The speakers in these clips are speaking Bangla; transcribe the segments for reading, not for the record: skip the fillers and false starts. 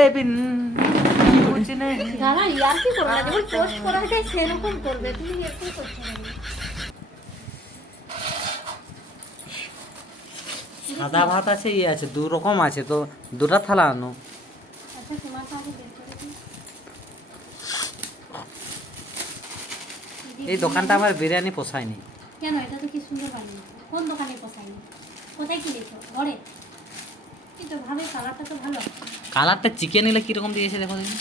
तेरे बिन कुछ नहीं। দাদা ইয়ার কি করবে না, যেমন পোস্ট করা যায় সেরকম করবে, তুমি একটু করছো না। সাদা ভাত আছে, ইয়ে আছে, দু রকম আছে, তো দুটা থালা আনো। আচ্ছা তোমার কাছে বের করে দিই। এই দোকানটা আমার বিরিয়ানি পোষায়নি। কেন, এটা তো কি সুন্দর বানিয়েছো, কোন দোকানে পোষায়নি, কোথায় কিনেছো, ঘরে? কিন্তু ভাবে কালারটা তো ভালো। কালারটা চিকেন এলে কিরকম দিয়েছে দেখো দেখি।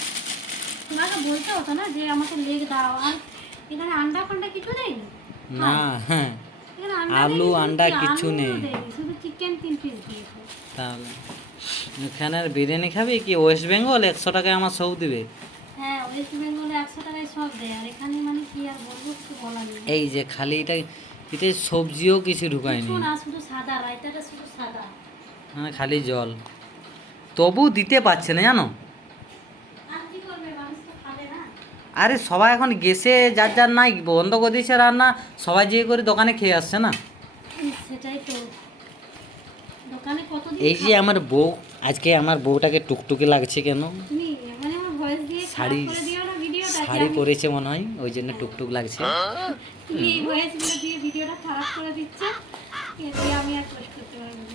তোমাকে বলতে হতো না যে আমাকে লেগ দাও, আর এখানে আন্ডা ফান্ডা কিছু দেয়নি। না, হ্যাঁ, এখানে আন্ডা আলু দেয়নি, আন্ডা শুধু কিছু আলুও নেই। দেয়নি, শুধু চিকেন 3 পিস দিয়েছে। তাহলে এখানে আর বিরিয়ানি খাবি কি? ওয়েস্ট বেঙ্গল 100 টাকায় আমার সব দিবে। হ্যাঁ, ওয়েস্ট বেঙ্গলে 100 টাকায় সব দেয়, আর এখানে মানে কি আর বলবো, কিছু বলার নেই। এই যে খালি এটা সবজিও কিছু ঢুকায়নি, কিছু না, শুধু সাদা, রায়তাটা শুধু সাদা। মানে খালি জল, তবু দিতে পারছে না জানো। আর কি করবে, মানুষ তো খাবে না। আরে সবাই এখন গ্যাসে যার যার নাই, বন্ধ করে দিয়েছে রান্না, সবাই যে করে দোকানে খেয়ে আসছে না। সেটাই তো, দোকানে কতদিন এই যে আমার বউ, আজকে আমার বউটাকে টুকটুকি লাগছে কেন? তুমি মানে আমার ভয়েস দিয়ে খারাপ শাড়ি করে দিও না ভিডিওটা, শাড়ি পরেছে মনে হয়, ওই জন্য টুকটুক লাগছে। তুমি এই ভয়েসগুলো দিয়ে ভিডিওটা খারাপ করে দিচ্ছ, এতে আমি আর পোস্ট করতে পারবো না।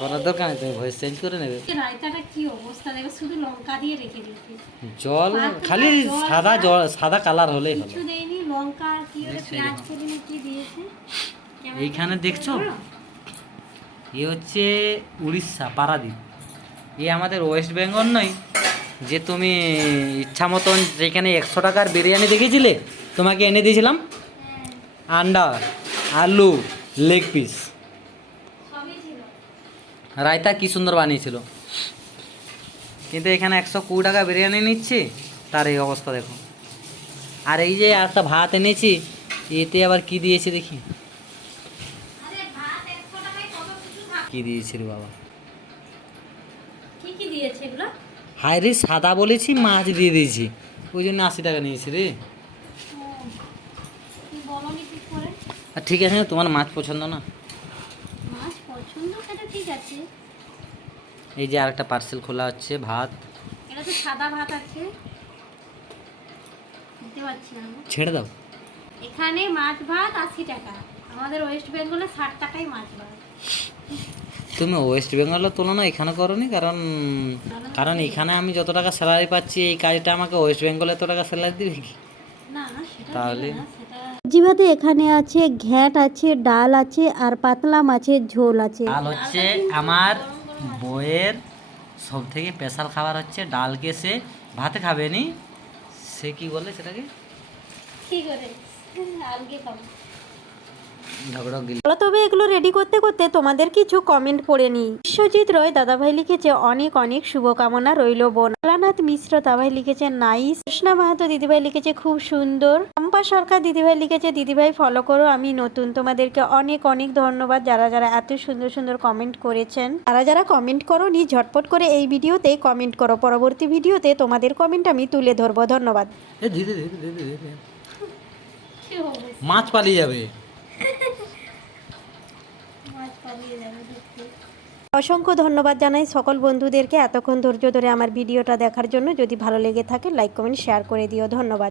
করার দরকার নেই, তুমি ভয়েস চেঞ্জ করে নেবে। রায়তাটা কি অবস্থা দেখো, শুধু লঙ্কা দিয়ে রেখে দিয়েছি, জল পাতলা খালি জল, সাদা জল, সাদা কালার হলেই হলো। কিছু দেয়নি, লঙ্কা আর কি ওটা দেখছি পেঁয়াজ দেখো। কেটে নিয়ে কি দিয়েছে। এইখানে দেখছো, এ হচ্ছে উড়িষ্যা, পারাদ্বীপ। এ আমাদের ওয়েস্ট বেঙ্গল নয় যে তুমি ইচ্ছা মতন যেখানে 100 টাকার বিরিয়ানি দেখেছিলে, তোমাকে এনে দিয়েছিলাম আন্ডা, আলু, লেগ পিস, সবই ছিল। রায়তা কি সুন্দর বানিয়েছিল। কিন্তু এখানে 120 টাকা বিরিয়ানি নিচ্ছে, তার এই অবস্থা দেখো। আর এই যে একটা ভাত এনেছি, এতে আবার কি দিয়েছে দেখি, আরে ভাত 100 টাকায় কত কিছু থাকে। কি দিয়েছিল বাবা। কি কি দিয়েছে এগুলো? হায় রে, সাদা বলেছি, মাছ দিয়ে দিয়েছি, ওই জন্য 80 টাকা নিয়েছি রে। ও, তুমি বলোনি ঠিক করে। আর ঠিক আছে, তোমার মাছ পছন্দ না। মাছ পছন্দ, সেটা ঠিক আছে। এই যে আরেকটা পার্সেল খোলা হচ্ছে, ভাত। এটা তো সাদা ভাত আছে, দিতে পারছি না আমি। ছেড়ে দাও। এখানে মাছ ভাত 80 টাকা, আমাদের ওয়েস্ট বেঙ্গলে 60 টাকায় মাছ ভাত। তুমি ওয়েস্ট বেঙ্গলের তুলনা এখানে করনি, কারণ কারণ এখানে আমি যত টাকা স্যালারি পাচ্ছি, এই কাজটা আমাকে ওয়েস্ট বেঙ্গলে এত টাকা স্যালারি দিবে কি? না না, সেটা তাহলে? দেবে না, সেটা। সবজি ভাতে এখানে আছে ঘ্যাট আছে, ডাল আছে, আর পাতলা মাছের ঝোল আছে। ডাল হচ্ছে আমার বইয়ের সব থেকে স্পেশাল খাবার হচ্ছে ডালকে সে ভাতে খাবে নি, সে কি বলে সেটাকে, কি করে আলগে খাবো। ঝগড়া গিল। চলো তবে এগুলো রেডি করতে করতে তোমাদের কিছু কমেন্ট পড়ে নিই। বিশ্বজিৎ রয় দাদাভাই লিখেছে অনেক অনেক শুভকামনা রইল বোন। ভোলানাথ মিশ্র দাদাভাই লিখেছে নাইস। কৃষ্ণা মাহাতো দিদিভাই লিখেছে খুব সুন্দর। চম্পা সরকার দিদিভাই লিখেছে দিদিভাই ফলো করো, আমি নতুন। তোমাদেরকে অনেক অনেক ধন্যবাদ যারা যারা এত সুন্দর সুন্দর কমেন্ট করেছেন। যারা যারা কমেন্ট করোনি ঝটপট করে এই ভিডিওতে কমেন্ট করো, পরবর্তী ভিডিওতে তোমাদের কমেন্ট আমি তুলে ধরবো। ধন্যবাদ। ধীরে ধীরে ধীরে ধীরে, কি হবে, মাছ পালিয়ে যাবে। মাছ পালিয়ে যাবে দেখতে। অসংখ্য ধন্যবাদ জানাই সকল বন্ধুদেরকে এতক্ষণ ধৈর্য ধরে আমার ভিডিওটা দেখার জন্য। যদি ভালো লেগে থাকে লাইক কমেন্ট শেয়ার করে দিও। ধন্যবাদ।